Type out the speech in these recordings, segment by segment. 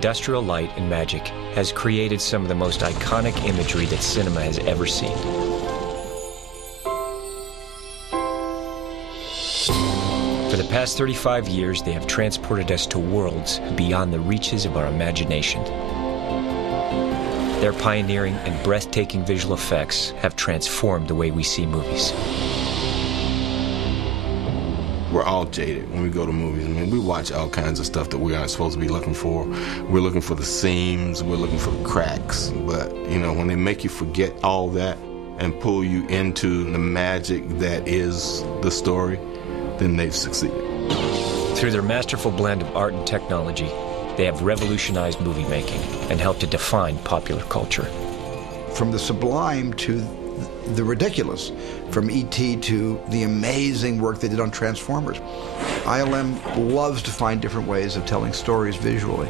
industrial light and magic has created some of the most iconic imagery that cinema has ever seen. For the past 35 years, they have transported us to worlds beyond the reaches of our imagination. Their pioneering and breathtaking visual effects have transformed the way we see movies. We're all jaded when we go to movies. I mean, we watch all kinds of stuff that we aren't supposed to be looking for. We're looking for the seams, we're looking for the cracks. But, you know, when they make you forget all that and pull you into the magic that is the story, then they've succeeded. Through their masterful blend of art and technology, they have revolutionized movie making and helped to define popular culture. From the sublime to the ridiculous, from E.T. to the amazing work they did on Transformers. ILM loves to find different ways of telling stories visually.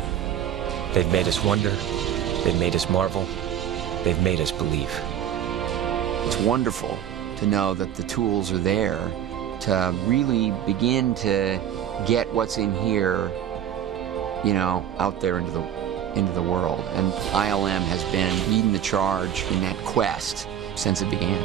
They've made us wonder, they've made us marvel, they've made us believe. It's wonderful to know that the tools are there to really begin to get what's in here, you know, out there into the world. And ILM has been leading the charge in that quest since it began.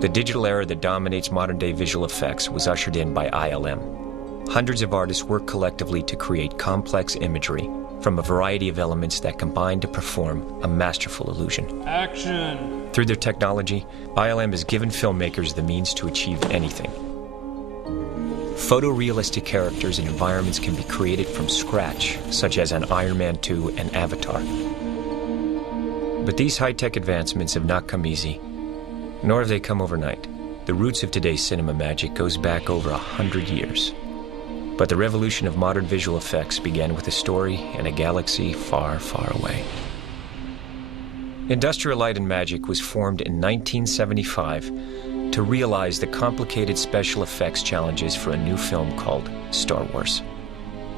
The digital era that dominates modern-day visual effects was ushered in by ILM. Hundreds of artists work collectively to create complex imagery from a variety of elements that combine to perform a masterful illusion. Action! Through their technology, ILM has given filmmakers the means to achieve anything. Photorealistic characters and environments can be created from scratch, such as on Iron Man 2 and Avatar. But these high-tech advancements have not come easy, nor have they come overnight. The roots of today's cinema magic goes back over 100 years. But the revolution of modern visual effects began with a story in a galaxy far, far away. Industrial Light and Magic was formed in 1975 to realize the complicated special effects challenges for a new film called Star Wars,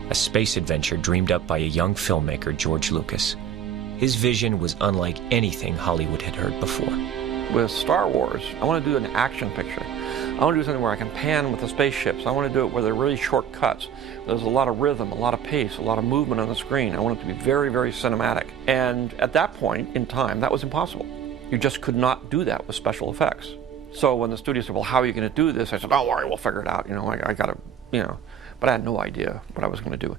a space adventure dreamed up by a young filmmaker, George Lucas. His vision was unlike anything Hollywood had heard before. With Star Wars, I want to do an action picture. I want to do something where I can pan with the spaceships. I want to do it where they're really short cuts. There's a lot of rhythm, a lot of pace, a lot of movement on the screen. I want it to be very, very cinematic. And at that point in time, that was impossible. You just could not do that with special effects. So when the studio said, well, how are you going to do this? I said, don't worry, we'll figure it out. You know, I got to, you know. But I had no idea what I was going to do.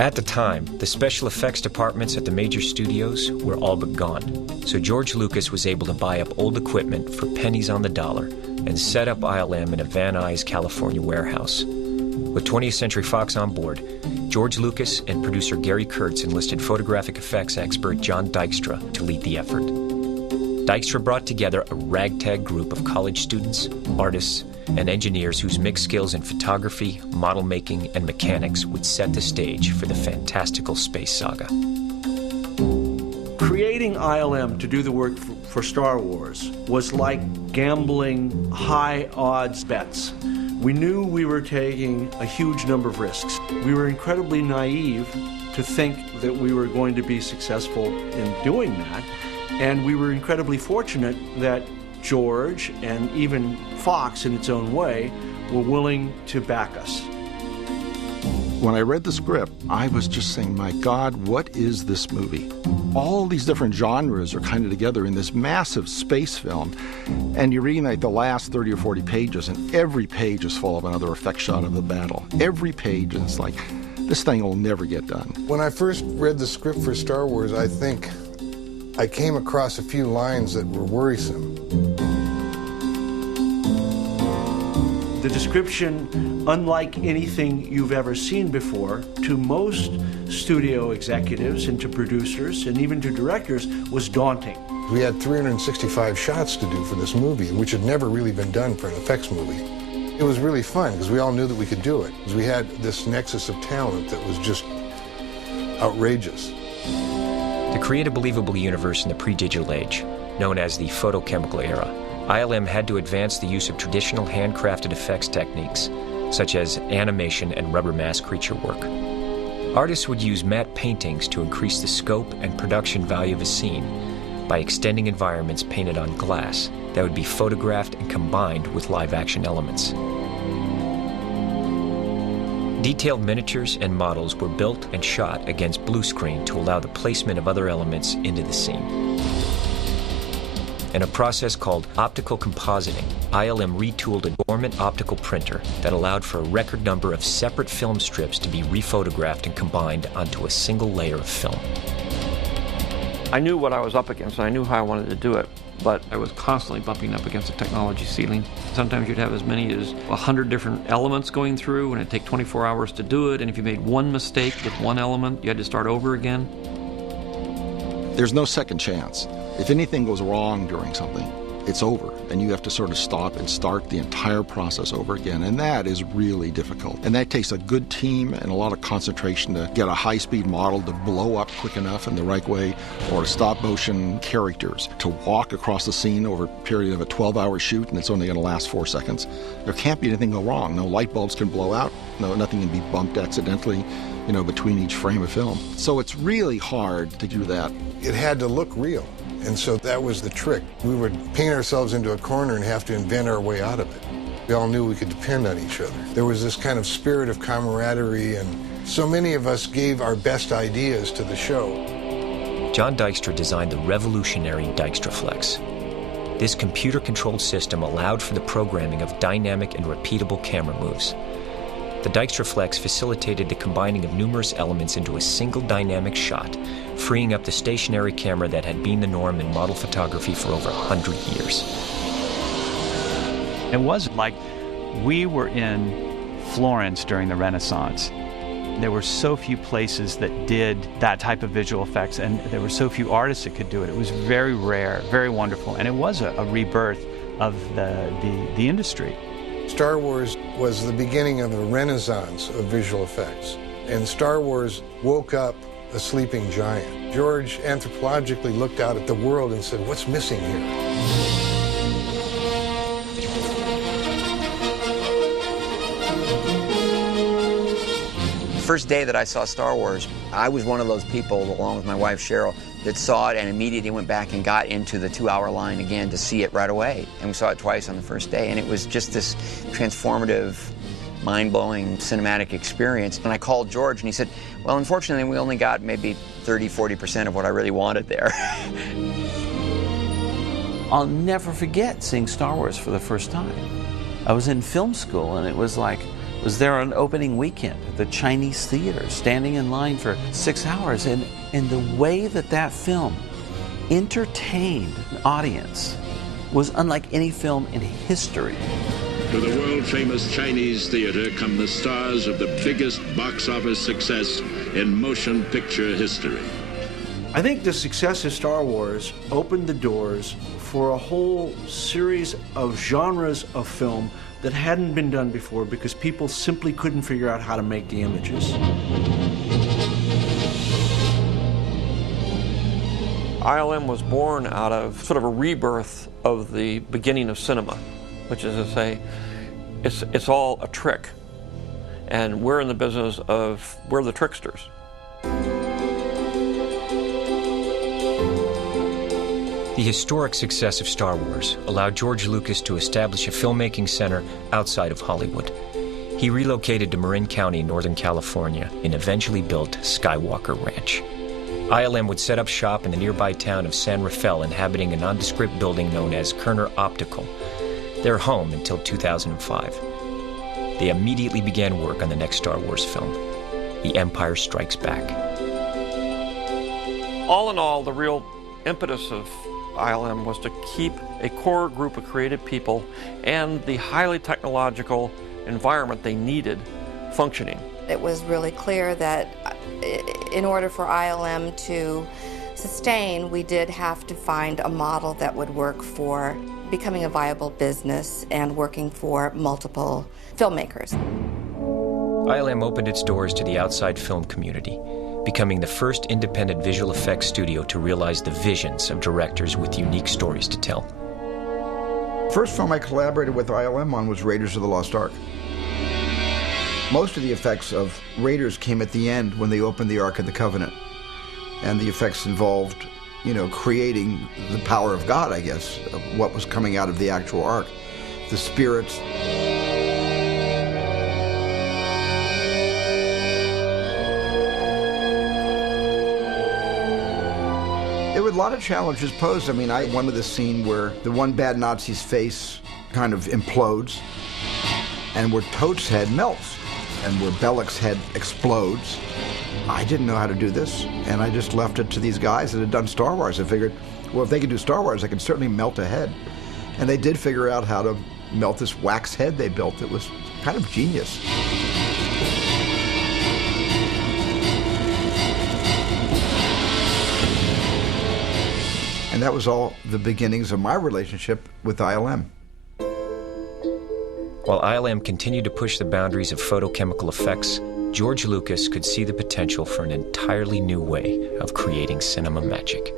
At the time, the special effects departments at the major studios were all but gone. So George Lucas was able to buy up old equipment for pennies on the dollar and set up ILM in a Van Nuys, California warehouse. With 20th Century Fox on board, George Lucas and producer Gary Kurtz enlisted photographic effects expert John Dykstra to lead the effort. Dykstra brought together a ragtag group of college students, artists, and engineers whose mixed skills in photography, model making, and mechanics would set the stage for the fantastical space saga. Creating ILM to do the work for Star Wars was like gambling high-odds bets. We knew we were taking a huge number of risks. We were incredibly naive to think that we were going to be successful in doing that, and we were incredibly fortunate that George and even Fox, in its own way, were willing to back us. When I read the script, I was just saying, my God, what is this movie? All these different genres are kind of together in this massive space film, and you're reading like the last 30 or 40 pages, and every page is full of another effect shot of the battle. Every page, and it's like, this thing will never get done. When I first read the script for Star Wars, I think I came across a few lines that were worrisome. The description, unlike anything you've ever seen before, to most studio executives and to producers and even to directors, was daunting. We had 365 shots to do for this movie, which had never really been done for an effects movie. It was really fun because we all knew that we could do it. Because we had this nexus of talent that was just outrageous. To create a believable universe in the pre-digital age, known as the photochemical era, ILM had to advance the use of traditional handcrafted effects techniques, such as animation and rubber mask creature work. Artists would use matte paintings to increase the scope and production value of a scene by extending environments painted on glass that would be photographed and combined with live-action elements. Detailed miniatures and models were built and shot against blue screen to allow the placement of other elements into the scene. In a process called optical compositing, ILM retooled a dormant optical printer that allowed for a record number of separate film strips to be rephotographed and combined onto a single layer of film. I knew what I was up against, and I knew how I wanted to do it, but I was constantly bumping up against the technology ceiling. Sometimes you'd have as many as 100 different elements going through, and it'd take 24 hours to do it, and if you made one mistake with one element, you had to start over again. There's no second chance. If anything goes wrong during something, it's over, and you have to sort of stop and start the entire process over again, and that is really difficult. And that takes a good team and a lot of concentration to get a high-speed model to blow up quick enough in the right way, or stop-motion characters to walk across the scene over a period of a 12-hour shoot, and it's only going to last 4 seconds. There can't be anything go wrong. No light bulbs can blow out. No, nothing can be bumped accidentally, between each frame of film. So it's really hard to do that. It had to look real. And so that was the trick. We would paint ourselves into a corner and have to invent our way out of it. We all knew we could depend on each other. There was this kind of spirit of camaraderie, and so many of us gave our best ideas to the show. John Dykstra designed the revolutionary Dykstraflex. This computer-controlled system allowed for the programming of dynamic and repeatable camera moves. The Dykstraflex facilitated the combining of numerous elements into a single dynamic shot, freeing up the stationary camera that had been the norm in model photography for over 100 years. It was like we were in Florence during the Renaissance. There were so few places that did that type of visual effects, and there were so few artists that could do it. It was very rare, very wonderful, and it was a rebirth of the industry. Star Wars was the beginning of a renaissance of visual effects, and Star Wars woke up a sleeping giant. George anthropologically looked out at the world and said, "What's missing here?" The first day that I saw Star Wars, I was one of those people, along with my wife Cheryl, that saw it and immediately went back and got into the 2-hour line again to see it right away. And we saw it twice on the first day, and it was just this transformative, mind-blowing cinematic experience. And I called George, and he said, well, unfortunately, we only got maybe 30–40% of what I really wanted there. I'll never forget seeing Star Wars for the first time. I was in film school, and it was like, I was there on opening weekend at the Chinese theater, standing in line for 6 hours, and the way that film entertained an audience was unlike any film in history. To the world-famous Chinese theater come the stars of the biggest box office success in motion picture history. I think the success of Star Wars opened the doors for a whole series of genres of film that hadn't been done before because people simply couldn't figure out how to make the images. ILM was born out of sort of a rebirth of the beginning of cinema, which is to say, it's all a trick. And we're in the business of, we're the tricksters. The historic success of Star Wars allowed George Lucas to establish a filmmaking center outside of Hollywood. He relocated to Marin County, Northern California, and eventually built Skywalker Ranch. ILM would set up shop in the nearby town of San Rafael, inhabiting a nondescript building known as Kerner Optical, their home until 2005. They immediately began work on the next Star Wars film, The Empire Strikes Back. All in all, the real impetus of ILM was to keep a core group of creative people and the highly technological environment they needed functioning. It was really clear that in order for ILM to sustain, we did have to find a model that would work for becoming a viable business and working for multiple filmmakers. ILM opened its doors to the outside film community, becoming the first independent visual effects studio to realize the visions of directors with unique stories to tell. First film I collaborated with ILM on was Raiders of the Lost Ark. Most of the effects of Raiders came at the end when they opened the Ark of the Covenant. And the effects involved, creating the power of God, I guess, of what was coming out of the actual Ark. The spirits. There were a lot of challenges posed. I wanted the scene where the one bad Nazi's face kind of implodes, and where Tote's head melts, and where Belloq's head explodes. I didn't know how to do this, and I just left it to these guys that had done Star Wars. I figured, well, if they could do Star Wars, they could certainly melt a head. And they did figure out how to melt this wax head they built that was kind of genius. And that was all the beginnings of my relationship with ILM. While ILM continued to push the boundaries of photochemical effects, George Lucas could see the potential for an entirely new way of creating cinema magic.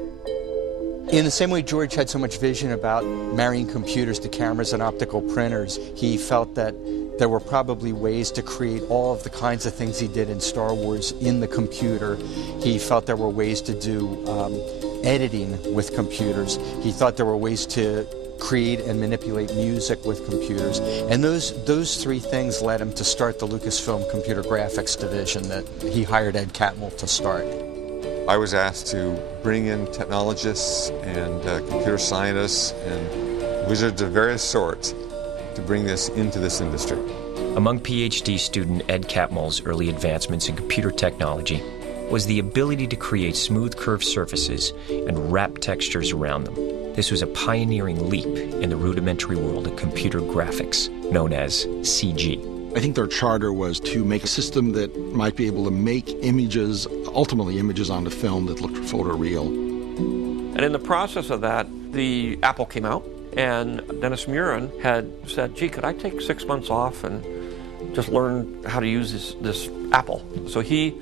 In the same way George had so much vision about marrying computers to cameras and optical printers, he felt that there were probably ways to create all of the kinds of things he did in Star Wars in the computer. He felt there were ways to do editing with computers. He thought there were ways to create and manipulate music with computers. And those three things led him to start the Lucasfilm Computer Graphics division that he hired Ed Catmull to start. I was asked to bring in technologists and computer scientists and wizards of various sorts to bring this into this industry. Among PhD student Ed Catmull's early advancements in computer technology was the ability to create smooth curved surfaces and wrap textures around them. This was a pioneering leap in the rudimentary world of computer graphics, known as CG. I think their charter was to make a system that might be able to make images, ultimately images onto film that looked photoreal. And in the process of that, the Apple came out, and Dennis Muren had said, gee, could I take 6 months off and just learn how to use this Apple? So he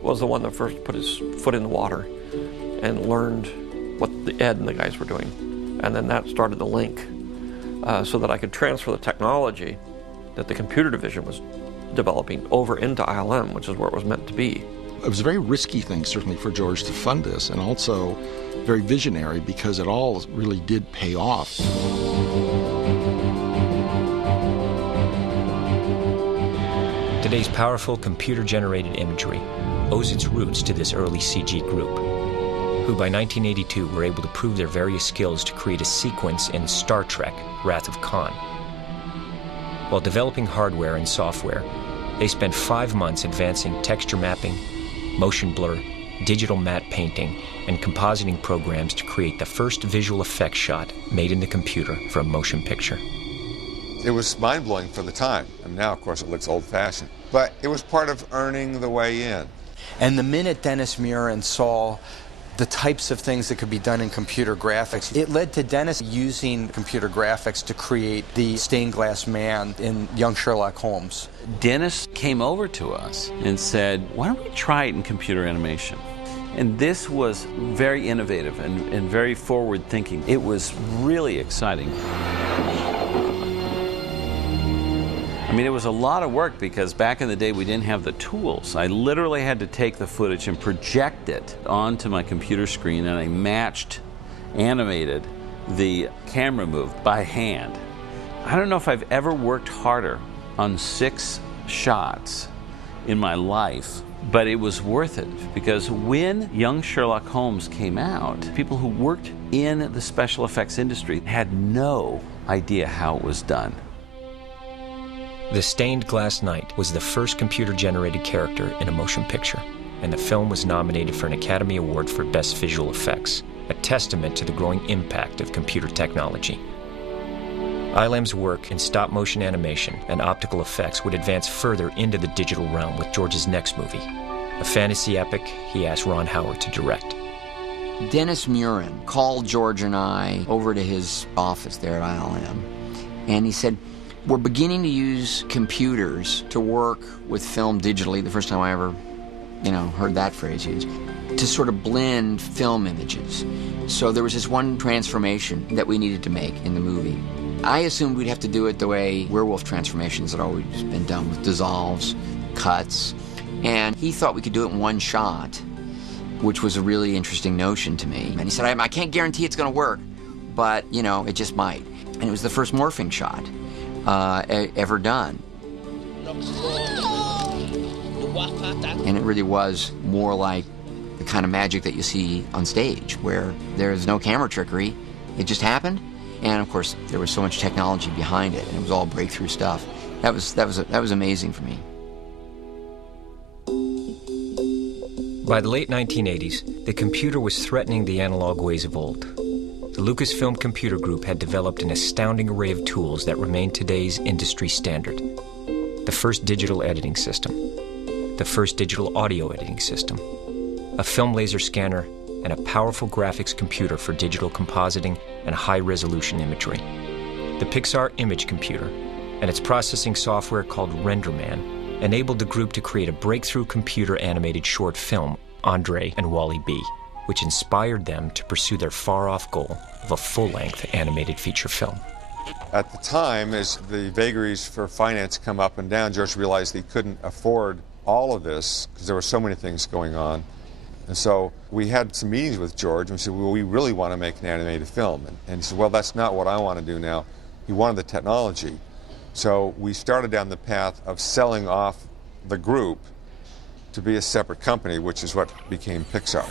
was the one that first put his foot in the water and learned what the Ed and the guys were doing. And then that started the link so that I could transfer the technology that the computer division was developing over into ILM, which is where it was meant to be. It was a very risky thing, certainly, for George to fund this, and also very visionary because it all really did pay off. Today's powerful computer-generated imagery owes its roots to this early CG group, who by 1982 were able to prove their various skills to create a sequence in Star Trek, Wrath of Khan. While developing hardware and software, they spent 5 months advancing texture mapping, motion blur, digital matte painting, and compositing programs to create the first visual effects shot made in the computer for a motion picture. It was mind-blowing for the time. And now, of course, it looks old-fashioned. But it was part of earning the way in. And the minute Dennis Muren saw the types of things that could be done in computer graphics, it led to Dennis using computer graphics to create the stained glass man in Young Sherlock Holmes. Dennis came over to us and said, why don't we try it in computer animation? And this was very innovative and very forward-thinking. It was really exciting. I mean, it was a lot of work because back in the day we didn't have the tools. I literally had to take the footage and project it onto my computer screen, and I animated the camera move by hand. I don't know if I've ever worked harder on 6 shots in my life, but it was worth it because when Young Sherlock Holmes came out, people who worked in the special effects industry had no idea how it was done. The Stained Glass Knight was the first computer-generated character in a motion picture, and the film was nominated for an Academy Award for Best Visual Effects, a testament to the growing impact of computer technology. ILM's work in stop-motion animation and optical effects would advance further into the digital realm with George's next movie, a fantasy epic he asked Ron Howard to direct. Dennis Muren called George and I over to his office there at ILM, and he said, we're beginning to use computers to work with film digitally, the first time I ever, heard that phrase used, to sort of blend film images. So there was this one transformation that we needed to make in the movie. I assumed we'd have to do it the way werewolf transformations had always been done, with dissolves, cuts, and he thought we could do it in one shot, which was a really interesting notion to me. And he said, I can't guarantee it's going to work, but, you know, it just might. And it was the first morphing shot ever done. And it really was more like the kind of magic that you see on stage, where there's no camera trickery, it just happened. And of course, there was so much technology behind it, and it was all breakthrough stuff. That was amazing for me. By the late 1980s, the computer was threatening the analog ways of old. The Lucasfilm Computer Group had developed an astounding array of tools that remain today's industry standard. The first digital editing system, the first digital audio editing system, a film laser scanner, and a powerful graphics computer for digital compositing and high-resolution imagery. The Pixar image computer and its processing software called RenderMan enabled the group to create a breakthrough computer-animated short film, Andre and Wall-E B, which inspired them to pursue their far-off goal of a full-length animated feature film. At the time, as the vagaries for finance come up and down, George realized he couldn't afford all of this because there were so many things going on. And so we had some meetings with George, and we said, well, we really want to make an animated film. And he said, well, that's not what I want to do now. He wanted the technology. So we started down the path of selling off the group to be a separate company, which is what became Pixar.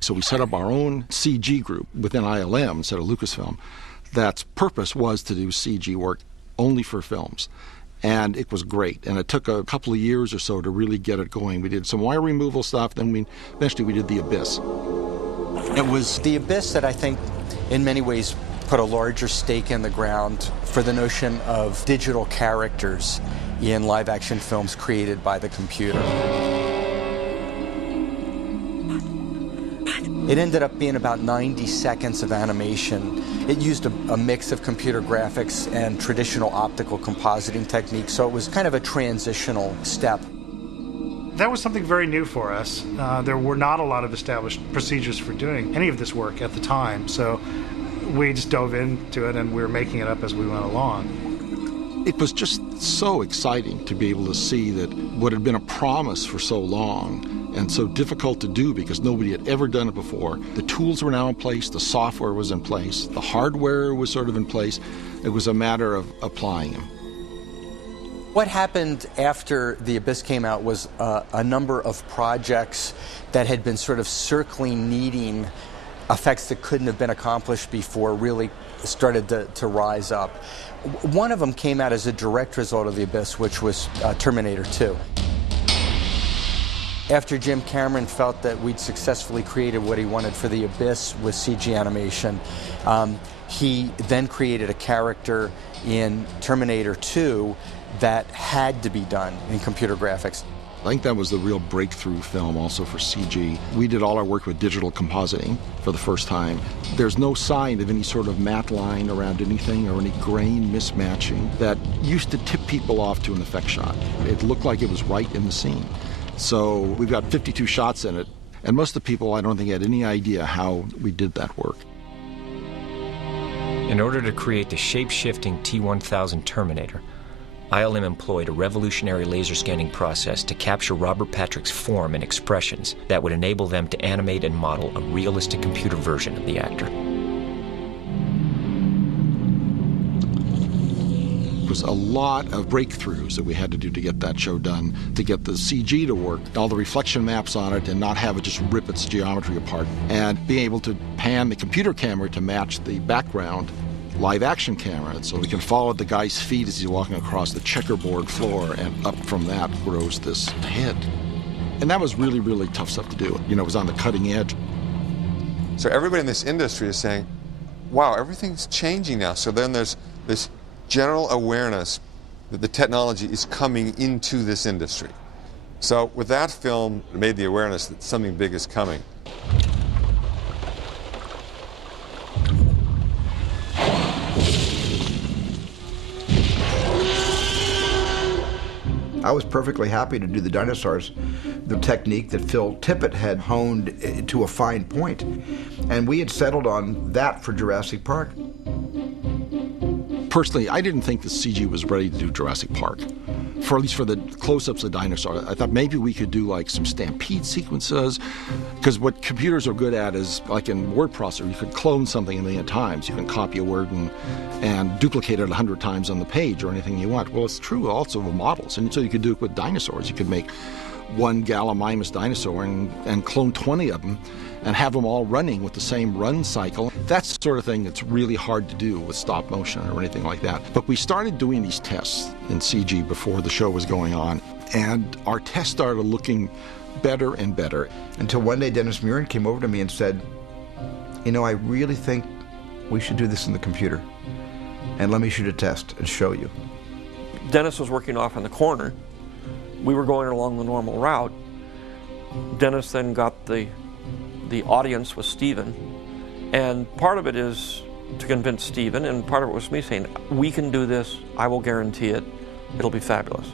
So we set up our own CG group within ILM instead of Lucasfilm. That's purpose was to do CG work only for films. And it was great. And it took a couple of years or so to really get it going. We did some wire removal stuff, then eventually we did The Abyss. It was The Abyss that I think in many ways put a larger stake in the ground for the notion of digital characters in live-action films created by the computer. It ended up being about 90 seconds of animation. It used a mix of computer graphics and traditional optical compositing techniques, so it was kind of a transitional step. That was something very new for us. There were not a lot of established procedures for doing any of this work at the time, so we just dove into it and we were making it up as we went along. It was just so exciting to be able to see that what had been a promise for so long and so difficult to do because nobody had ever done it before. The tools were now in place, the software was in place, the hardware was sort of in place. It was a matter of applying them. What happened after The Abyss came out was a number of projects that had been sort of circling, needing effects that couldn't have been accomplished before really started to rise up. One of them came out as a direct result of The Abyss, which was Terminator 2. After Jim Cameron felt that we'd successfully created what he wanted for The Abyss with CG animation, he then created a character in Terminator 2 that had to be done in computer graphics. I think that was the real breakthrough film also for CG. We did all our work with digital compositing for the first time. There's no sign of any sort of matte line around anything or any grain mismatching that used to tip people off to an effect shot. It looked like it was right in the scene. So we've got 52 shots in it, and most of the people I don't think had any idea how we did that work. In order to create the shape-shifting T-1000 Terminator, ILM employed a revolutionary laser scanning process to capture Robert Patrick's form and expressions that would enable them to animate and model a realistic computer version of the actor. It was a lot of breakthroughs that we had to do to get that show done, to get the CG to work, all the reflection maps on it, and not have it just rip its geometry apart, and being able to pan the computer camera to match the background live action camera, so we can follow the guy's feet as he's walking across the checkerboard floor, and up from that grows this head. And that was really, really tough stuff to do. You know, it was on the cutting edge. So everybody in this industry is saying, wow, everything's changing now. So then there's this general awareness that the technology is coming into this industry. So with that film, it made the awareness that something big is coming. I was perfectly happy to do the dinosaurs, the technique that Phil Tippett had honed to a fine point. And we had settled on that for Jurassic Park. Personally, I didn't think the CG was ready to do Jurassic Park. For at least for the close-ups of dinosaurs, I thought maybe we could do like some stampede sequences, because what computers are good at is, like in word processor, you could clone something a million times. You can copy a word and duplicate it 100 times on the page or anything you want. Well, it's true also of models, and so you could do it with dinosaurs. You could make one Gallimimus dinosaur and clone 20 of them and have them all running with the same run cycle. That's the sort of thing that's really hard to do with stop motion or anything like that. But we started doing these tests in CG before the show was going on, and our tests started looking better and better. Until one day Dennis Murin came over to me and said, you know, I really think we should do this in the computer, and let me shoot a test and show you. Dennis was working off in the corner. We were going along the normal route. Dennis then got the audience with Stephen, and part of it is to convince Stephen, and part of it was me saying, we can do this, I will guarantee it, it'll be fabulous.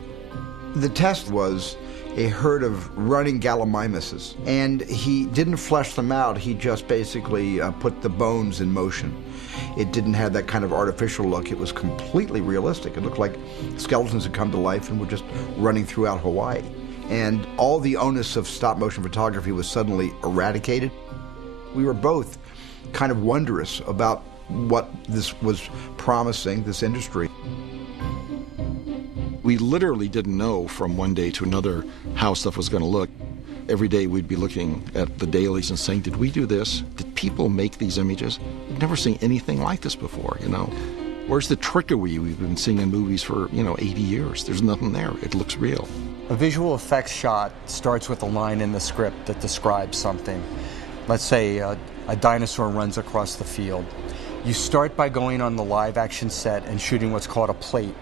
The test was a herd of running Gallimimuses, and he didn't flesh them out, he just basically put the bones in motion. It didn't have that kind of artificial look, it was completely realistic. It looked like skeletons had come to life and were just running throughout Hawaii. And all the onus of stop-motion photography was suddenly eradicated. We were both kind of wondrous about what this was promising, this industry. We literally didn't know from one day to another how stuff was going to look. Every day we'd be looking at the dailies and saying, did we do this? Did people make these images? We've never seen anything like this before, you know. Where's the trickery we've been seeing in movies for, 80 years? There's nothing there. It looks real. A visual effects shot starts with a line in the script that describes something. Let's say a dinosaur runs across the field. You start by going on the live action set and shooting what's called a plate.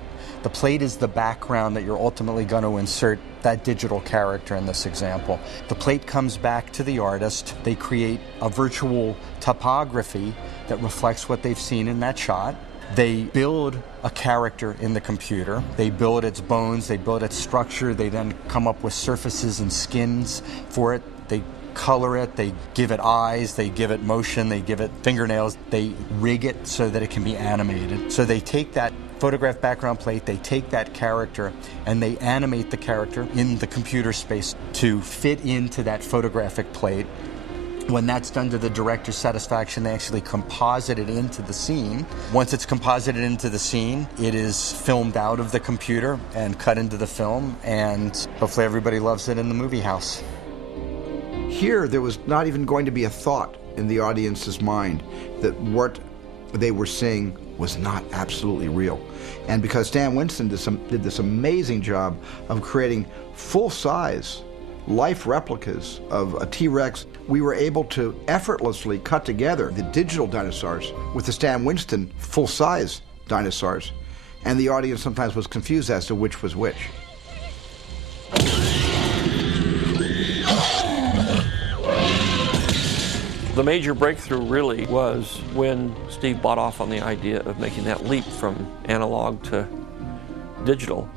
The plate is the background that you're ultimately going to insert that digital character in this example. The plate comes back to the artist. They create a virtual topography that reflects what they've seen in that shot. They build a character in the computer. They build its bones, they build its structure, they then come up with surfaces and skins for it. They color it, they give it eyes, they give it motion, they give it fingernails. They rig it so that it can be animated. So they take that photograph background plate, they take that character and they animate the character in the computer space to fit into that photographic plate. When that's done to the director's satisfaction, they actually composite it into the scene. Once it's composited into the scene, it is filmed out of the computer and cut into the film, and hopefully everybody loves it in the movie house. Here, there was not even going to be a thought in the audience's mind that what they were seeing was not absolutely real. And because Stan Winston did this amazing job of creating full-size life replicas of a T-Rex, we were able to effortlessly cut together the digital dinosaurs with the Stan Winston full-size dinosaurs, and the audience sometimes was confused as to which was which. The major breakthrough really was when Steve bought off on the idea of making that leap from analog to digital.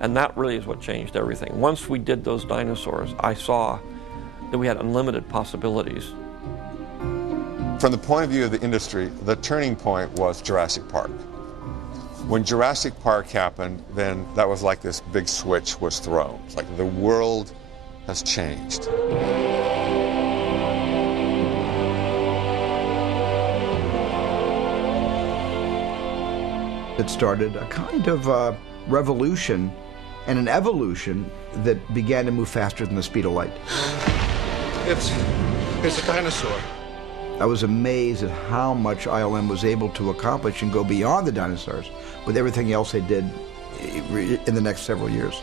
And that really is what changed everything. Once we did those dinosaurs, I saw that we had unlimited possibilities. From the point of view of the industry, the turning point was Jurassic Park. When Jurassic Park happened, then that was like this big switch was thrown. It's like the world has changed. It started a kind of revolution and an evolution that began to move faster than the speed of light. It's a dinosaur. I was amazed at how much ILM was able to accomplish and go beyond the dinosaurs with everything else they did in the next several years.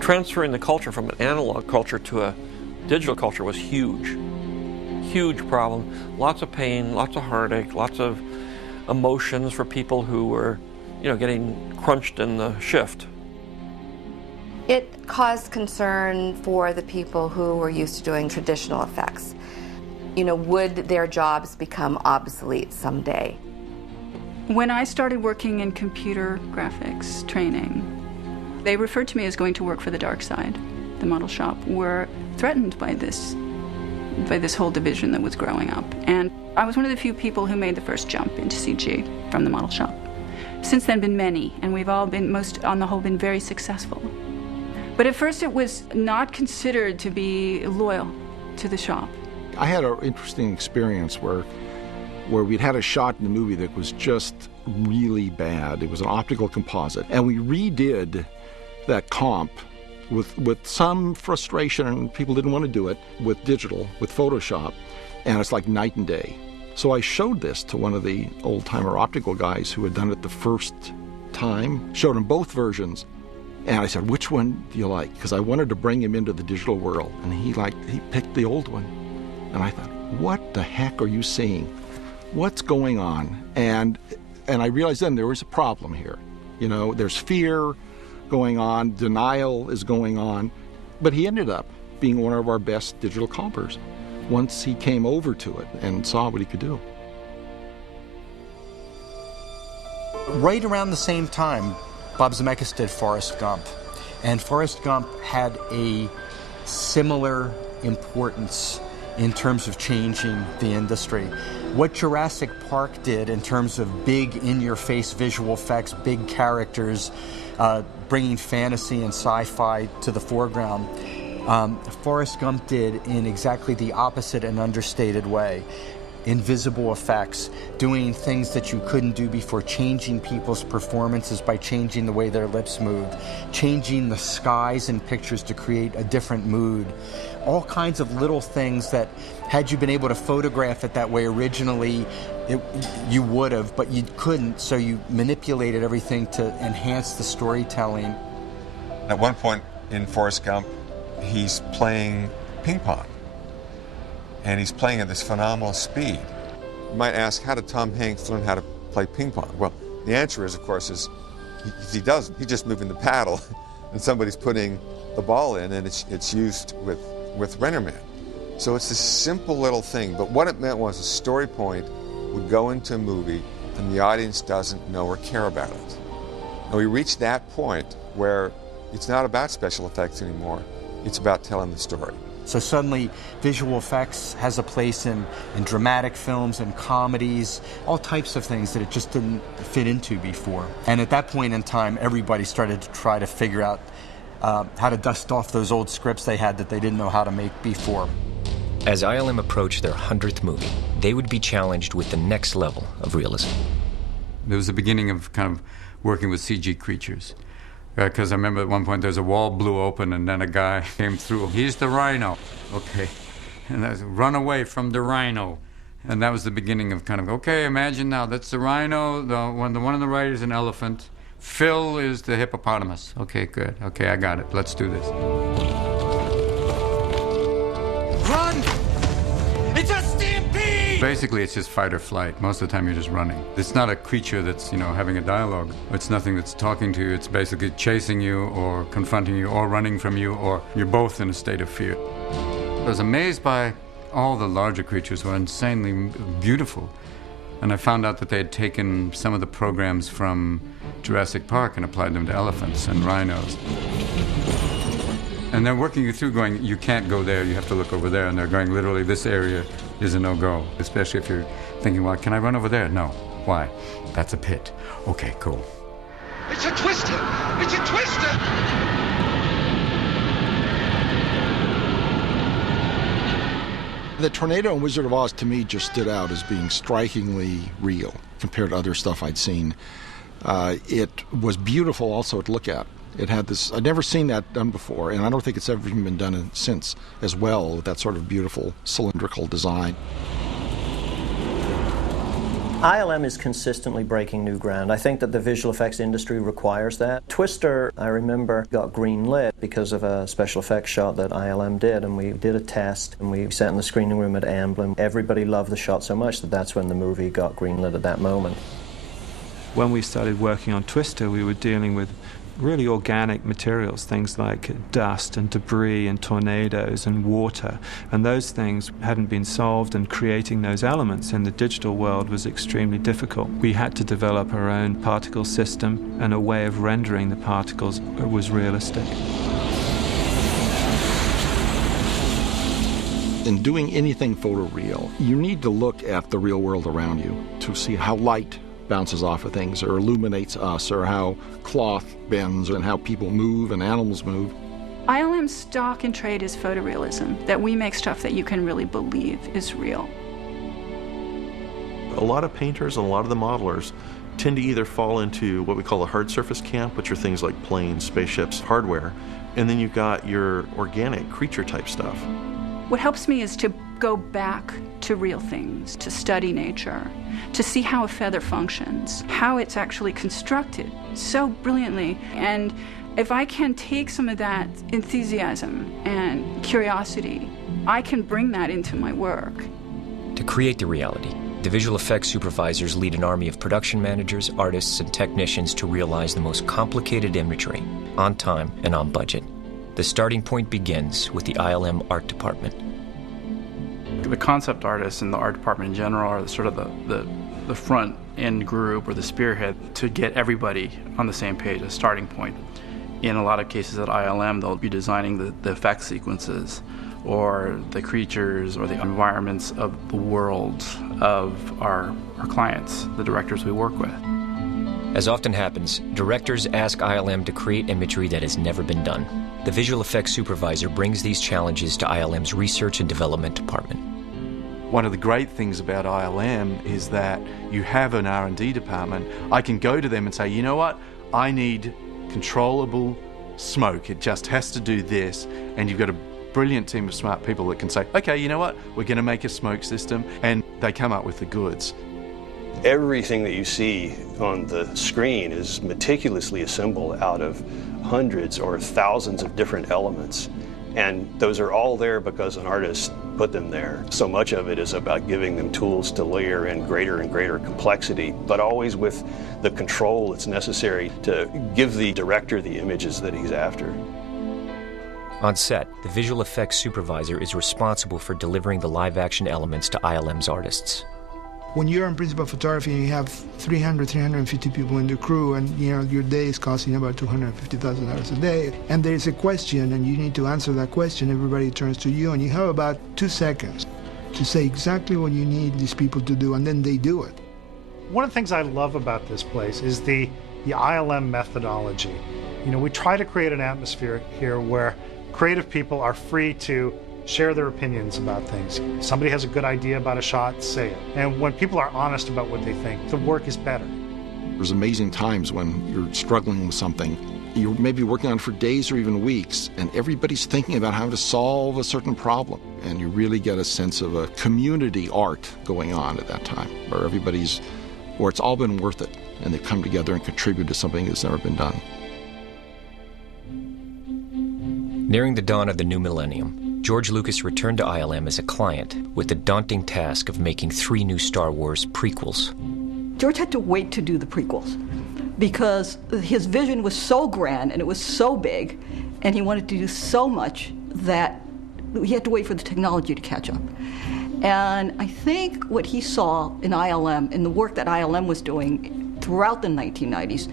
Transferring the culture from an analog culture to a digital culture was huge. Huge problem. Lots of pain, lots of heartache, lots of emotions for people who were, getting crunched in the shift. It caused concern for the people who were used to doing traditional effects. You know, would their jobs become obsolete someday? When I started working in computer graphics training, they referred to me as going to work for the dark side. The model shop were threatened by this whole division that was growing up. And I was one of the few people who made the first jump into CG from the model shop. Since then, been many, and we've all been, on the whole, been very successful. But at first, it was not considered to be loyal to the shop. I had an interesting experience where we'd had a shot in the movie that was just really bad. It was an optical composite, and we redid that comp with some frustration, and people didn't want to do it, with digital, with Photoshop, and it's like night and day. So I showed this to one of the old-timer optical guys who had done it the first time, showed him both versions, and I said, which one do you like? Because I wanted to bring him into the digital world, and he picked the old one. And I thought, what the heck are you seeing? What's going on? And I realized then there was a problem here. You know, there's fear going on, denial is going on, but he ended up being one of our best digital compers once he came over to it and saw what he could do. Right around the same time, Bob Zemeckis did Forrest Gump, and Forrest Gump had a similar importance in terms of changing the industry. What Jurassic Park did in terms of big in-your-face visual effects, big characters, bringing fantasy and sci-fi to the foreground, Forrest Gump did in exactly the opposite and understated way. Invisible effects, doing things that you couldn't do before, changing people's performances by changing the way their lips moved, changing the skies in pictures to create a different mood. All kinds of little things that, had you been able to photograph it that way originally, you would have, but you couldn't, so you manipulated everything to enhance the storytelling. At one point in Forrest Gump, he's playing ping pong. And he's playing at this phenomenal speed. You might ask, how did Tom Hanks learn how to play ping pong? Well, the answer is, of course, he doesn't. He's just moving the paddle, and somebody's putting the ball in, and it's used with Rennerman. So it's this simple little thing, but what it meant was a story point would go into a movie, and the audience doesn't know or care about it. And we reached that point where it's not about special effects anymore. It's about telling the story. So suddenly, visual effects has a place in dramatic films and comedies, all types of things that it just didn't fit into before. And at that point in time, everybody started to try to figure out how to dust off those old scripts they had that they didn't know how to make before. As ILM approached their 100th movie, they would be challenged with the next level of realism. It was the beginning of kind of working with CG creatures. Because I remember at one point there's a wall blew open and then a guy came through. He's the rhino. Okay. And I said, run away from the rhino. And that was the beginning of kind of, okay, imagine now, that's the rhino, the one on the right is an elephant. Phil is the hippopotamus. Okay, good. Okay, I got it. Let's do this. Run! It's a stampede! Basically, it's just fight or flight. Most of the time, you're just running. It's not a creature that's, having a dialogue. It's nothing that's talking to you. It's basically chasing you or confronting you or running from you, or you're both in a state of fear. I was amazed by all the larger creatures were insanely beautiful. And I found out that they had taken some of the programs from Jurassic Park and applied them to elephants and rhinos. And they're working you through going, you can't go there, you have to look over there. And they're going, literally, this area is a no-go. Especially if you're thinking, well, can I run over there? No. Why? That's a pit. Okay, cool. It's a twister! It's a twister! The tornado in Wizard of Oz, to me, just stood out as being strikingly real compared to other stuff I'd seen. It was beautiful also to look at. It had this, I'd never seen that done before, and I don't think it's ever even been done since as well, with that sort of beautiful cylindrical design. ILM is consistently breaking new ground. I think that the visual effects industry requires that. Twister, I remember, got green-lit because of a special effects shot that ILM did, and we did a test, and we sat in the screening room at Amblin. Everybody loved the shot so much that that's when the movie got green-lit at that moment. When we started working on Twister, we were dealing with really organic materials, things like dust and debris and tornadoes and water, and those things hadn't been solved, and creating those elements in the digital world was extremely difficult. We had to develop our own particle system, and a way of rendering the particles was realistic. In doing anything photoreal, you need to look at the real world around you to see how light bounces off of things or illuminates us, or how cloth bends and how people move and animals move. ILM's stock in trade is photorealism, that we make stuff that you can really believe is real. A lot of painters and a lot of the modelers tend to either fall into what we call a hard surface camp, which are things like planes, spaceships, hardware, and then you've got your organic creature type stuff. What helps me is to go back to real things, to study nature, to see how a feather functions, how it's actually constructed so brilliantly. And if I can take some of that enthusiasm and curiosity, I can bring that into my work. To create the reality, the visual effects supervisors lead an army of production managers, artists, and technicians to realize the most complicated imagery, on time and on budget. The starting point begins with the ILM art department. The concept artists and the art department in general are sort of the front end group or the spearhead to get everybody on the same page, a starting point. In a lot of cases at ILM, they'll be designing the effect sequences or the creatures or the environments of the world of our clients, the directors we work with. As often happens, directors ask ILM to create imagery that has never been done. The visual effects supervisor brings these challenges to ILM's research and development department. One of the great things about ILM is that you have an R&D department. I can go to them and say, you know what, I need controllable smoke. It just has to do this. And you've got a brilliant team of smart people that can say, okay, you know what, we're going to make a smoke system, and they come up with the goods. Everything that you see on the screen is meticulously assembled out of hundreds or thousands of different elements. And those are all there because an artist put them there. So much of it is about giving them tools to layer in greater and greater complexity, but always with the control that's necessary to give the director the images that he's after. On set, the visual effects supervisor is responsible for delivering the live-action elements to ILM's artists. When you're in principal photography and you have 350 people in the crew, and your day is costing about $250,000 a day, and there is a question and you need to answer that question, everybody turns to you and you have about 2 seconds to say exactly what you need these people to do, and then they do it. One of the things I love about this place is the ILM methodology. We try to create an atmosphere here where creative people are free to share their opinions about things. Somebody has a good idea about a shot, say it. And when people are honest about what they think, the work is better. There's amazing times when you're struggling with something. You're maybe working on it for days or even weeks, and everybody's thinking about how to solve a certain problem. And you really get a sense of a community art going on at that time, where it's all been worth it, and they've come together and contributed to something that's never been done. Nearing the dawn of the new millennium, George Lucas returned to ILM as a client with the daunting task of making 3 new Star Wars prequels. George had to wait to do the prequels because his vision was so grand and it was so big, and he wanted to do so much that he had to wait for the technology to catch up. And I think what he saw in ILM, in the work that ILM was doing throughout the 1990s,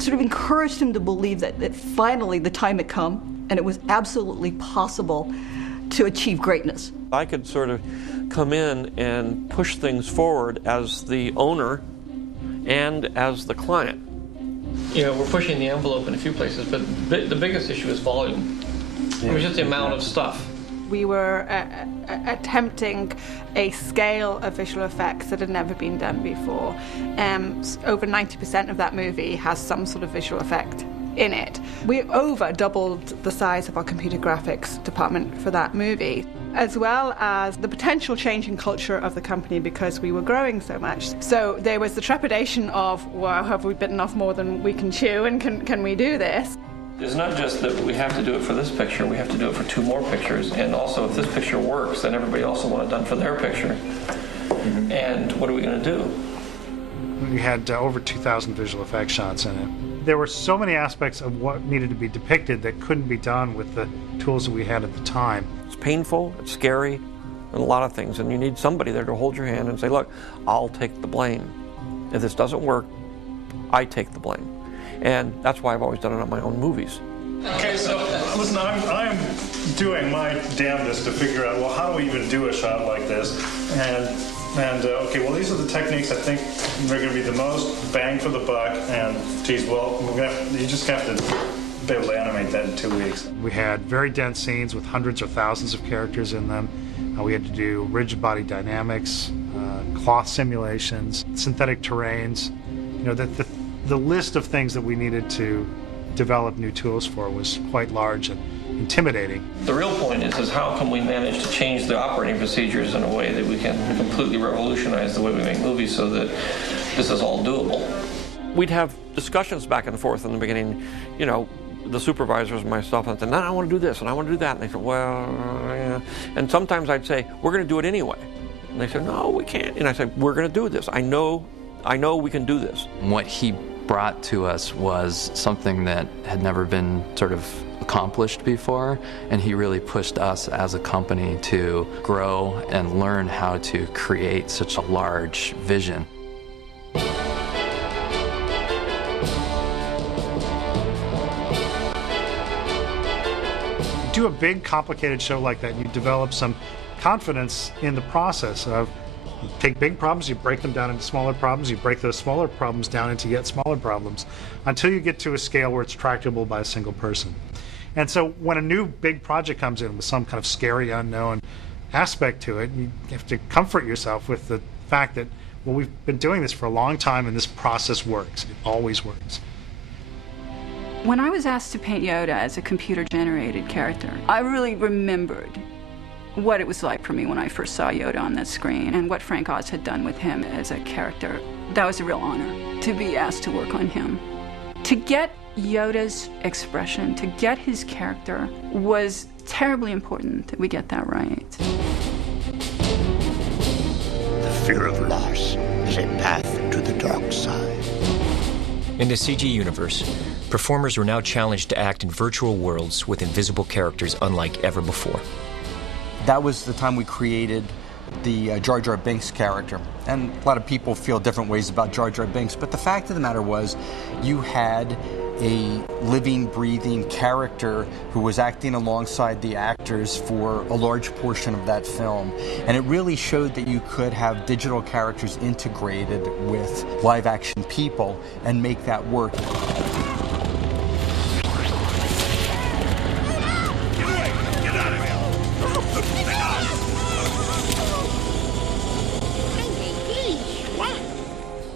sort of encouraged him to believe that finally the time had come and it was absolutely possible to achieve greatness. I could sort of come in and push things forward as the owner and as the client. We're pushing the envelope in a few places, but the biggest issue is volume. It was just the amount of stuff. We were attempting a scale of visual effects that had never been done before. Over 90% of that movie has some sort of visual effect in it. We over doubled the size of our computer graphics department for that movie, as well as the potential change in culture of the company because we were growing so much. So there was the trepidation of, wow, have we bitten off more than we can chew, and can we do this? It's not just that we have to do it for this picture, we have to do it for 2 more pictures, and also if this picture works, then everybody else will want it done for their picture. And what are we going to do? We had over 2,000 visual effects shots in it. There were so many aspects of what needed to be depicted that couldn't be done with the tools that we had at the time. It's painful, it's scary, and a lot of things, and you need somebody there to hold your hand and say, look, I'll take the blame. If this doesn't work, I take the blame. And that's why I've always done it on my own movies. Okay, so listen, I'm doing my damnedest to figure out, well, how do we even do a shot like this? And okay, well, these are the techniques I think they're going to be the most bang for the buck. And geez, well, you just have to be able to animate that in 2 weeks. We had very dense scenes with hundreds or thousands of characters in them. We had to do rigid body dynamics, cloth simulations, synthetic terrains. You know, the list of things that we needed to develop new tools for was quite large and intimidating. The real point is how can we manage to change the operating procedures in a way that we can completely revolutionize the way we make movies so that this is all doable. We'd have discussions back and forth in the beginning, you know, the supervisors and myself, and said, no, I want to do this and I want to do that. And they said, well, yeah. And sometimes I'd say, we're going to do it anyway. And they said, no, we can't. And I said, we're going to do this. I know we can do this. What he brought to us was something that had never been sort of accomplished before, and he really pushed us as a company to grow and learn how to create such a large vision. Do a big, complicated show like that, you develop some confidence in the process of you take big problems, you break them down into smaller problems, you break those smaller problems down into yet smaller problems until you get to a scale where it's tractable by a single person. And so when a new big project comes in with some kind of scary, unknown aspect to it, you have to comfort yourself with the fact that, well, we've been doing this for a long time and this process works. It always works. When I was asked to paint Yoda as a computer-generated character, I really remembered what it was like for me when I first saw Yoda on that screen and what Frank Oz had done with him as a character. That was a real honor to be asked to work on him. To get Yoda's expression, to get his character, was terribly important that we get that right. The fear of loss is a path to the dark side. In the CG universe, performers were now challenged to act in virtual worlds with invisible characters unlike ever before. That was the time we created the Jar Jar Binks character. And a lot of people feel different ways about Jar Jar Binks, but the fact of the matter was you had a living, breathing character who was acting alongside the actors for a large portion of that film. And it really showed that you could have digital characters integrated with live action people and make that work.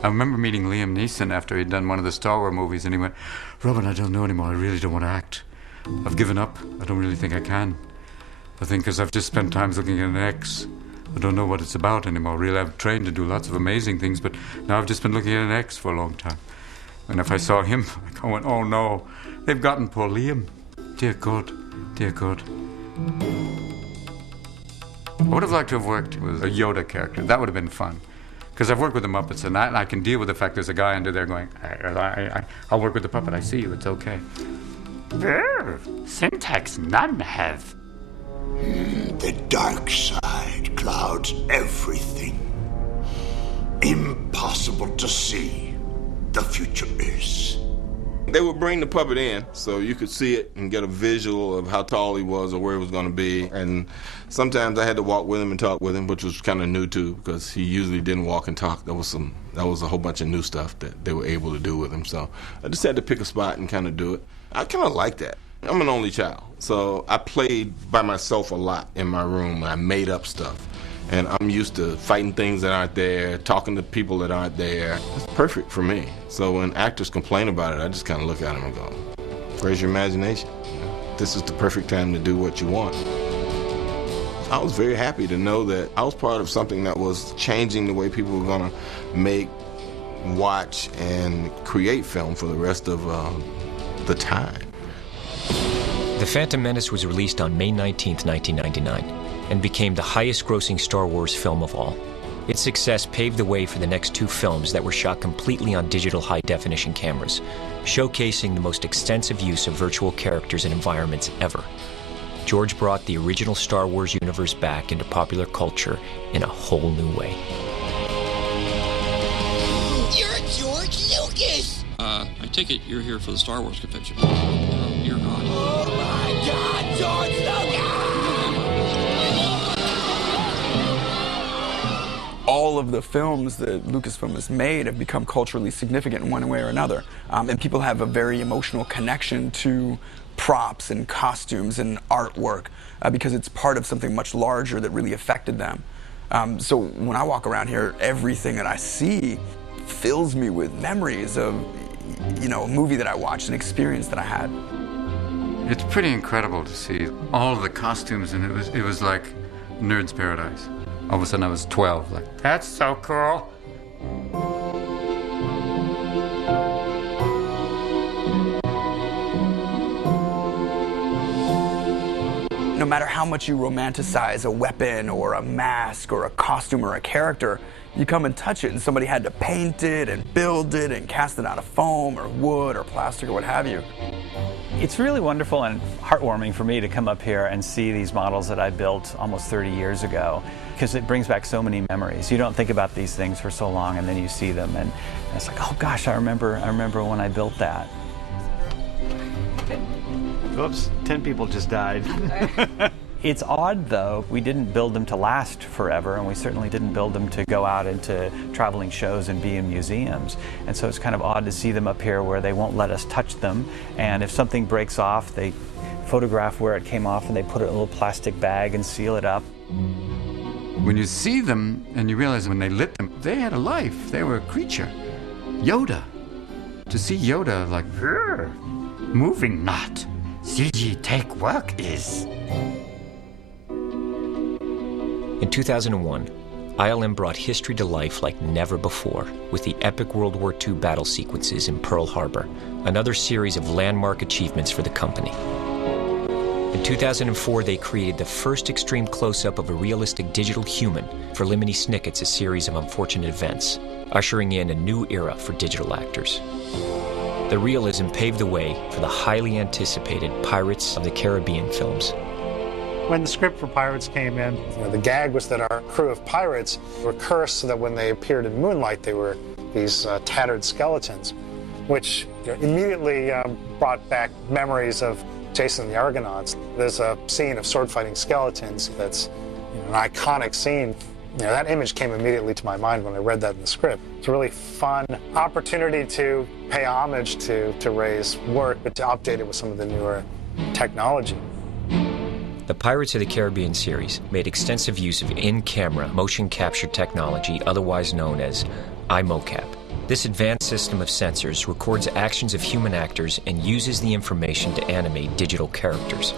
I remember meeting Liam Neeson after he'd done one of the Star Wars movies, and he went, Robin, I don't know anymore. I really don't want to act. I've given up. I don't really think I can. I think because I've just spent time looking at an X. I don't know what it's about anymore. Really, I've trained to do lots of amazing things, but now I've just been looking at an X for a long time. And if I saw him, I went, oh no, they've gotten poor Liam. Dear God, dear God. I would have liked to have worked with a Yoda character. That would have been fun. Because I've worked with the Muppets, and I can deal with the fact there's a guy under there going, I'll work with the puppet, I see you, it's okay. Syntax none have. The dark side clouds everything. Impossible to see. The future is. They would bring the puppet in so you could see it and get a visual of how tall he was or where he was going to be. And sometimes I had to walk with him and talk with him, which was kind of new too, because he usually didn't walk and talk. That was a whole bunch of new stuff that they were able to do with him. So I just had to pick a spot and kind of do it. I kind of like that. I'm an only child, so I played by myself a lot in my room. I made up stuff. And I'm used to fighting things that aren't there, talking to people that aren't there. It's perfect for me. So when actors complain about it, I just kind of look at them and go, where's your imagination? This is the perfect time to do what you want. I was very happy to know that I was part of something that was changing the way people were going to make, watch, and create film for the rest of the time. The Phantom Menace was released on May 19th, 1999. And became the highest-grossing Star Wars film of all. Its success paved the way for the next two films that were shot completely on digital high-definition cameras, showcasing the most extensive use of virtual characters and environments ever. George brought the original Star Wars universe back into popular culture in a whole new way. You're George Lucas! I take it you're here for the Star Wars convention. Oh, dear God. Oh my God, George Lucas! All of the films that Lucasfilm has made have become culturally significant in one way or another. And people have a very emotional connection to props and costumes and artwork because it's part of something much larger that really affected them. So when I walk around here, everything that I see fills me with memories of, you know, a movie that I watched, an experience that I had. It's pretty incredible to see all the costumes, and it was like nerd's paradise. All of a sudden I was 12, like, that's so cool. No matter how much you romanticize a weapon or a mask or a costume or a character, you come and touch it and somebody had to paint it and build it and cast it out of foam or wood or plastic or what have you. It's really wonderful and heartwarming for me to come up here and see these models that I built almost 30 years ago, because it brings back so many memories. You don't think about these things for so long, and then you see them, and it's like, oh gosh, I remember when I built that. Whoops, 10 people just died. It's odd, though. We didn't build them to last forever, and we certainly didn't build them to go out into traveling shows and be in museums. And so it's kind of odd to see them up here where they won't let us touch them, and if something breaks off, they photograph where it came off and they put it in a little plastic bag and seal it up. When you see them and you realize when they lit them, they had a life. They were a creature. Yoda. To see Yoda like, moving not. CG take work is. In 2001, ILM brought history to life like never before with the epic World War II battle sequences in Pearl Harbor, another series of landmark achievements for the company. In 2004, they created the first extreme close-up of a realistic digital human for Lemony Snicket's A Series of Unfortunate Events, ushering in a new era for digital actors. The realism paved the way for the highly anticipated Pirates of the Caribbean films. When the script for Pirates came in, the gag was that our crew of pirates were cursed so that when they appeared in moonlight, they were these tattered skeletons, which immediately brought back memories of Jason and the Argonauts. There's a scene of sword-fighting skeletons that's an iconic scene. That image came immediately to my mind when I read that in the script. It's a really fun opportunity to pay homage to Ray's work, but to update it with some of the newer technology. The Pirates of the Caribbean series made extensive use of in-camera motion capture technology, otherwise known as iMocap. This advanced system of sensors records actions of human actors and uses the information to animate digital characters.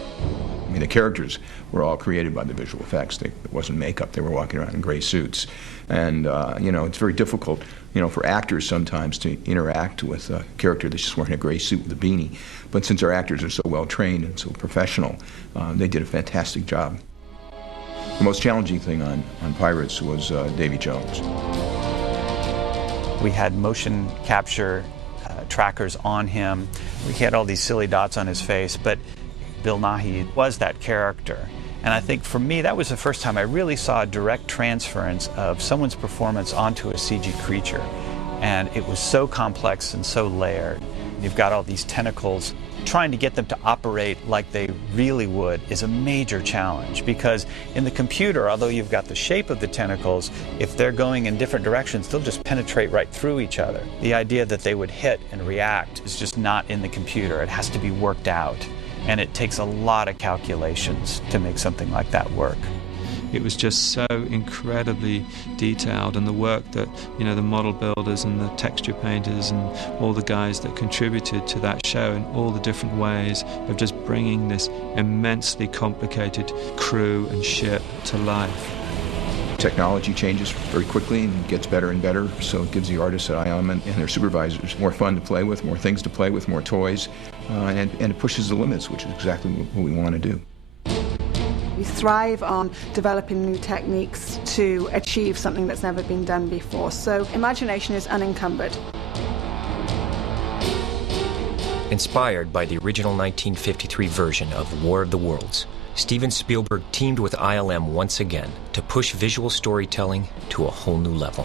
I mean, the characters were all created by the visual effects. It wasn't makeup. They were walking around in gray suits. And, it's very difficult, for actors sometimes to interact with a character that's just wearing a gray suit with a beanie. But since our actors are so well trained and so professional, they did a fantastic job. The most challenging thing on Pirates was Davy Jones. We had motion capture trackers on him. We had all these silly dots on his face, but Bill Nighy was that character. And I think for me, that was the first time I really saw a direct transference of someone's performance onto a CG creature. And it was so complex and so layered. You've got all these tentacles. Trying to get them to operate like they really would is a major challenge, because in the computer, although you've got the shape of the tentacles, if they're going in different directions, they'll just penetrate right through each other. The idea that they would hit and react is just not in the computer. It has to be worked out. And it takes a lot of calculations to make something like that work. It was just so incredibly detailed, and the work that the model builders and the texture painters and all the guys that contributed to that show in all the different ways of just bringing this immensely complicated crew and ship to life. Technology changes very quickly and gets better and better, so it gives the artists at ILM and their supervisors more fun to play with, more things to play with, more toys, and it pushes the limits, which is exactly what we want to do. We thrive on developing new techniques to achieve something that's never been done before, so imagination is unencumbered. Inspired by the original 1953 version of War of the Worlds, Steven Spielberg teamed with ILM once again to push visual storytelling to a whole new level.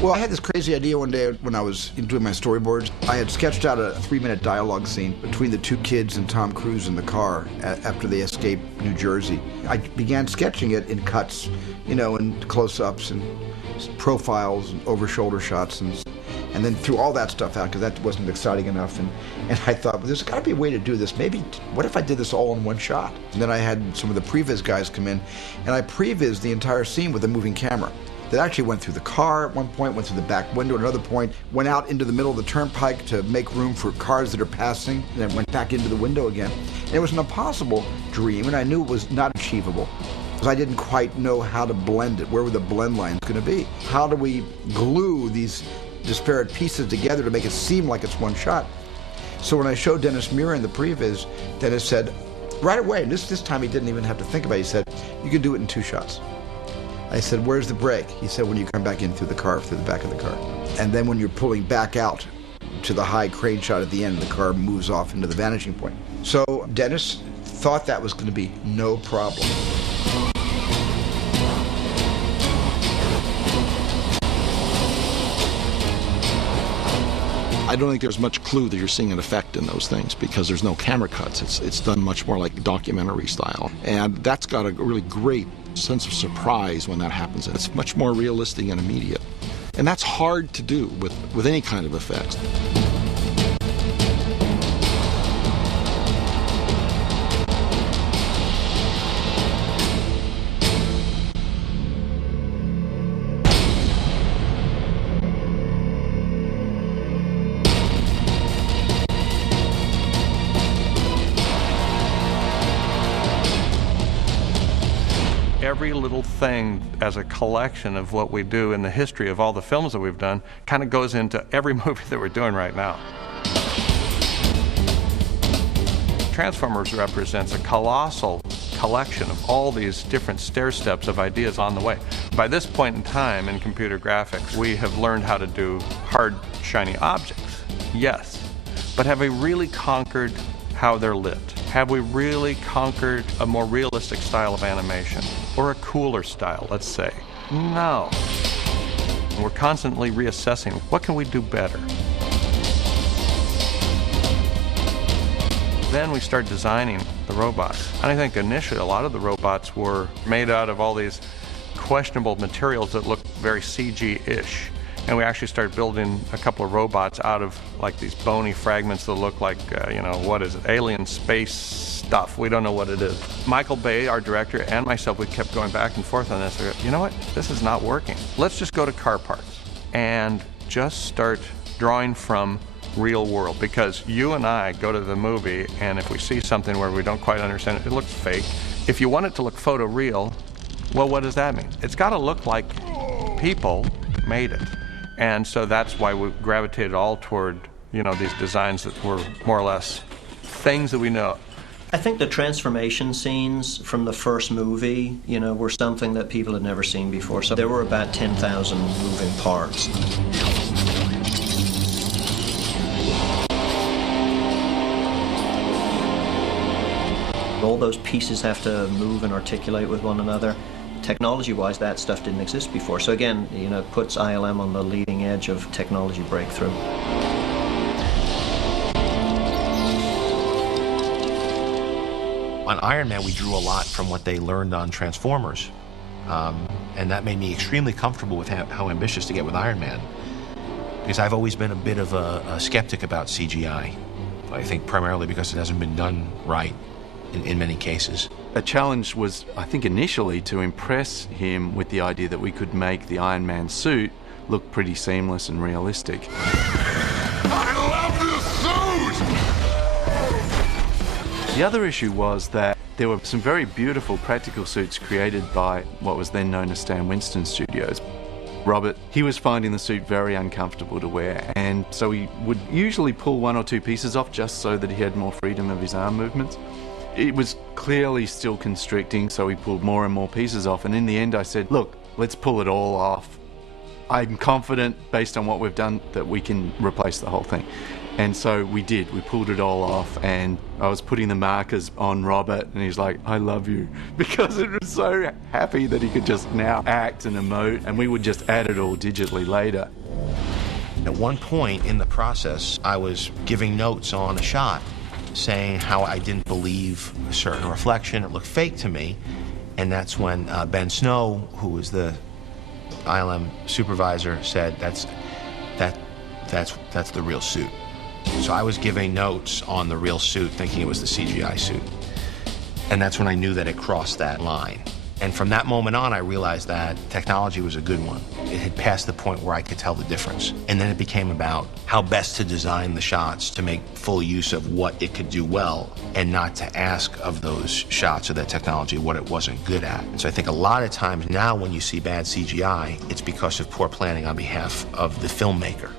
Well, I had this crazy idea one day when I was doing my storyboards. I had sketched out a 3-minute dialogue scene between the two kids and Tom Cruise in the car after they escaped New Jersey. I began sketching it in cuts, and close-ups and profiles and over-shoulder shots and then threw all that stuff out because that wasn't exciting enough. And I thought, well, there's got to be a way to do this. Maybe, what if I did this all in one shot? And then I had some of the previs guys come in, and I prevised the entire scene with a moving camera. That actually went through the car at one point, went through the back window at another point, went out into the middle of the turnpike to make room for cars that are passing, and then went back into the window again. And it was an impossible dream, and I knew it was not achievable, because I didn't quite know how to blend it. Where were the blend lines going to be? How do we glue these disparate pieces together to make it seem like it's one shot? So when I showed Dennis Muir in the previs, Dennis said, right away, and this time he didn't even have to think about it, he said, you can do it in 2 shots. I said, where's the break? He said, when you come back in through the car, through the back of the car. And then when you're pulling back out to the high crane shot at the end, the car moves off into the vanishing point. So Dennis thought that was going to be no problem. I don't think there's much clue that you're seeing an effect in those things because there's no camera cuts. It's done much more like documentary style. And that's got a really great sense of surprise when that happens. It's much more realistic and immediate. And that's hard to do with any kind of effects. Every little thing as a collection of what we do in the history of all the films that we've done kind of goes into every movie that we're doing right now. Transformers represents a colossal collection of all these different stair steps of ideas on the way. By this point in time in computer graphics, we have learned how to do hard, shiny objects, yes, but have we really conquered how they're lit? Have we really conquered a more realistic style of animation? Or a cooler style, let's say? No. We're constantly reassessing, what can we do better? Then we start designing the robots. And I think initially a lot of the robots were made out of all these questionable materials that look very CG-ish. And we actually started building a couple of robots out of like these bony fragments that look like, what is it, alien space stuff. We don't know what it is. Michael Bay, our director, and myself, we kept going back and forth on this. We go, you know what, this is not working. Let's just go to car parts and just start drawing from real world. Because you and I go to the movie, and if we see something where we don't quite understand it, it looks fake. If you want it to look photoreal, well, what does that mean? It's got to look like people made it. And so that's why we gravitated all toward, these designs that were more or less things that we know. I think the transformation scenes from the first movie, were something that people had never seen before. So there were about 10,000 moving parts. All those pieces have to move and articulate with one another. Technology-wise, that stuff didn't exist before. So again, it puts ILM on the leading edge of technology breakthrough. On Iron Man, we drew a lot from what they learned on Transformers. And that made me extremely comfortable with how ambitious to get with Iron Man. Because I've always been a bit of a skeptic about CGI. I think primarily because it hasn't been done right in many cases. The challenge was, I think, initially to impress him with the idea that we could make the Iron Man suit look pretty seamless and realistic. I love this suit! The other issue was that there were some very beautiful practical suits created by what was then known as Stan Winston Studios. Robert, he was finding the suit very uncomfortable to wear, and so he would usually pull 1 or 2 pieces off just so that he had more freedom of his arm movements. It was clearly still constricting, so he pulled more and more pieces off, and in the end I said, look, let's pull it all off. I'm confident, based on what we've done, that we can replace the whole thing. And so we did. We pulled it all off, and I was putting the markers on Robert, and he's like, I love you, because it was so happy that he could just now act and emote, and we would just add it all digitally later. At one point in the process, I was giving notes on a shot, saying how I didn't believe a certain reflection. It looked fake to me. And that's when Ben Snow, who was the ILM supervisor, said, that's the real suit. So I was giving notes on the real suit, thinking it was the CGI suit. And that's when I knew that it crossed that line. And from that moment on, I realized that technology was a good one. It had passed the point where I could tell the difference. And then it became about how best to design the shots to make full use of what it could do well, and not to ask of those shots or that technology what it wasn't good at. And so I think a lot of times now when you see bad CGI, it's because of poor planning on behalf of the filmmaker,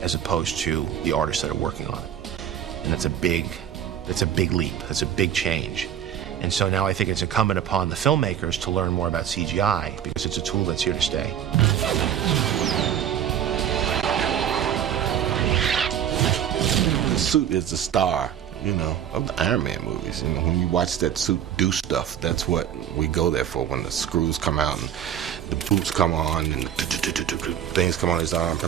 as opposed to the artists that are working on it. And that's a big leap. That's a big change. And so now I think it's incumbent upon the filmmakers to learn more about CGI, because it's a tool that's here to stay. The suit is the star, of the Iron Man movies. When you watch that suit do stuff, that's what we go there for. When the screws come out and the boots come on and things come on his arm,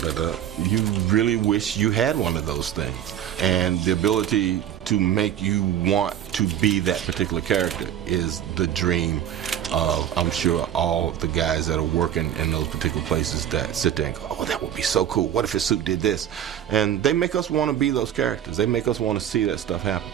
you really wish you had one of those things. And the ability to make you want to be that particular character is the dream of, I'm sure, all the guys that are working in those particular places that sit there and go, oh, that would be so cool. What if his suit did this? And they make us want to be those characters. They make us want to see that stuff happen.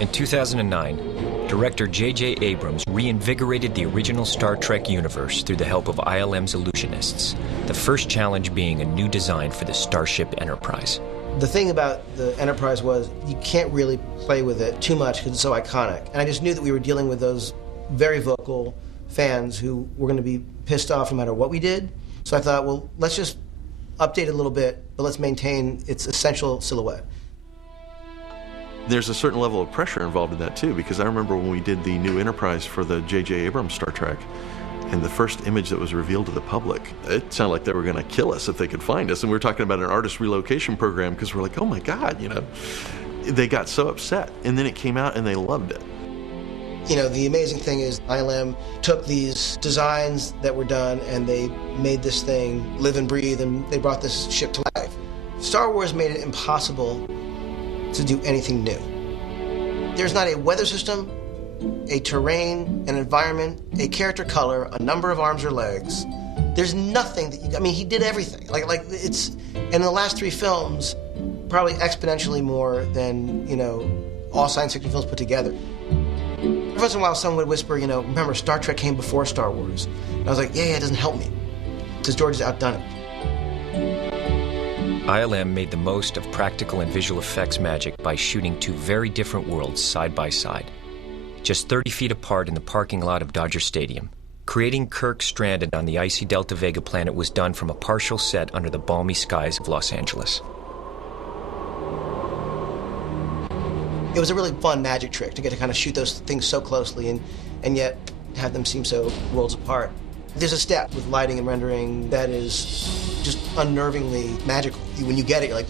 In 2009, director J.J. Abrams reinvigorated the original Star Trek universe through the help of ILM's Illusionists, the first challenge being a new design for the Starship Enterprise. The thing about the Enterprise was you can't really play with it too much because it's so iconic. And I just knew that we were dealing with those very vocal fans who were going to be pissed off no matter what we did. So I thought, well, let's just update it a little bit, but let's maintain its essential silhouette. There's a certain level of pressure involved in that too, because I remember when we did the new Enterprise for the J.J. Abrams Star Trek, and the first image that was revealed to the public, it sounded like they were going to kill us if they could find us. And we were talking about an artist relocation program because we're like, oh my God, They got so upset. And then it came out and they loved it. The amazing thing is ILM took these designs that were done and they made this thing live and breathe, and they brought this ship to life. Star Wars made it impossible to do anything new. There's not a weather system, a terrain, an environment, a character color, a number of arms or legs. There's nothing that he did everything. It's, in the last 3 films, probably exponentially more than, all science fiction films put together. Every once in a while, someone would whisper, remember, Star Trek came before Star Wars. And I was like, yeah, it doesn't help me, because George has outdone it. ILM made the most of practical and visual effects magic by shooting 2 very different worlds side by side. Just 30 feet apart in the parking lot of Dodger Stadium, creating Kirk stranded on the icy Delta Vega planet was done from a partial set under the balmy skies of Los Angeles. It was a really fun magic trick to get to kind of shoot those things so closely and yet have them seem so worlds apart. There's a step with lighting and rendering that is just unnervingly magical. When you get it, you're like,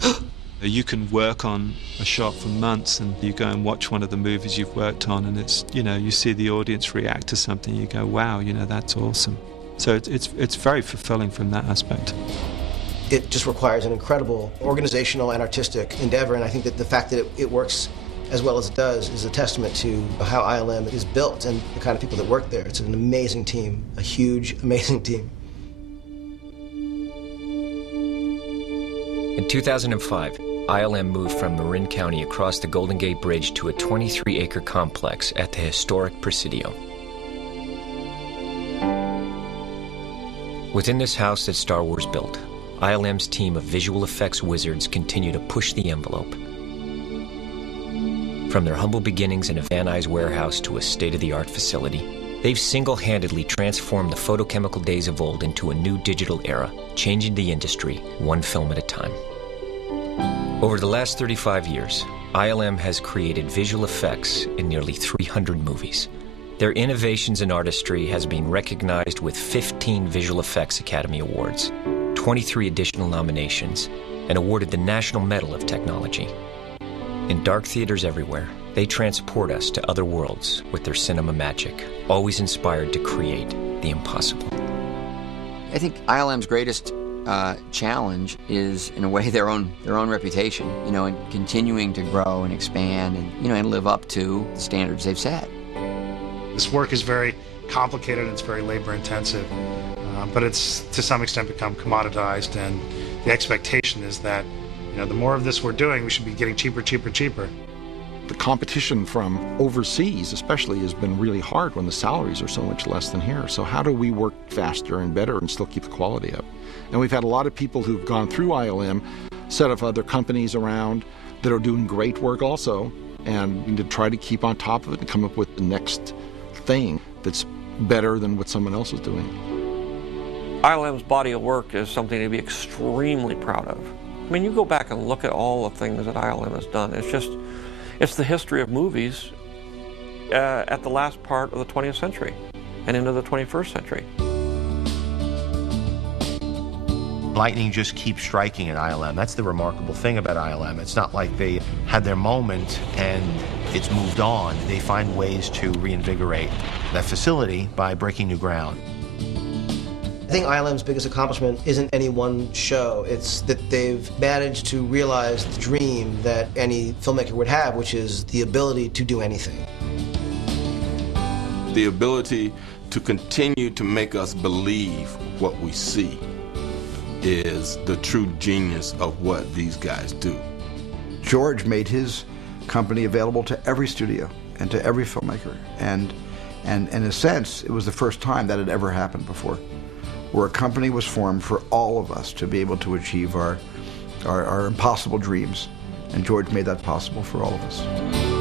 You can work on a shot for months, and you go and watch one of the movies you've worked on, and it's, you see the audience react to something, you go, wow, that's awesome. So it's very fulfilling from that aspect. It just requires an incredible organizational and artistic endeavor, and I think that the fact that it works as well as it does is a testament to how ILM is built and the kind of people that work there. It's an amazing team, a huge, amazing team. In 2005, ILM moved from Marin County across the Golden Gate Bridge to a 23-acre complex at the historic Presidio. Within this house that Star Wars built, ILM's team of visual effects wizards continue to push the envelope. From their humble beginnings in a Van Nuys warehouse to a state-of-the-art facility, they've single-handedly transformed the photochemical days of old into a new digital era, changing the industry one film at a time. Over the last 35 years, ILM has created visual effects in nearly 300 movies. Their innovations in artistry has been recognized with 15 Visual Effects Academy Awards, 23 additional nominations, and awarded the National Medal of Technology. In dark theaters everywhere, they transport us to other worlds with their cinema magic, always inspired to create the impossible. I think ILM's greatest challenge is, in a way, their own reputation, and continuing to grow and expand and live up to the standards they've set. This work is very complicated, it's very labor intensive, but it's to some extent become commoditized, and the expectation is that the more of this we're doing, we should be getting cheaper. The competition from overseas especially has been really hard when the salaries are so much less than here. So how do we work faster and better and still keep the quality up? And we've had a lot of people who've gone through ILM, set up other companies around that are doing great work also, and to try to keep on top of it and come up with the next thing that's better than what someone else is doing. ILM's body of work is something to be extremely proud of. I mean, you go back and look at all the things that ILM has done. It's the history of movies at the last part of the 20th century and into the 21st century. Lightning just keeps striking at ILM. That's the remarkable thing about ILM. It's not like they had their moment and it's moved on. They find ways to reinvigorate that facility by breaking new ground. I think ILM's biggest accomplishment isn't any one show. It's that they've managed to realize the dream that any filmmaker would have, which is the ability to do anything. The ability to continue to make us believe what we see is the true genius of what these guys do. George made his company available to every studio and to every filmmaker. And in a sense, it was the first time that had ever happened before, where a company was formed for all of us to be able to achieve our impossible dreams. And George made that possible for all of us.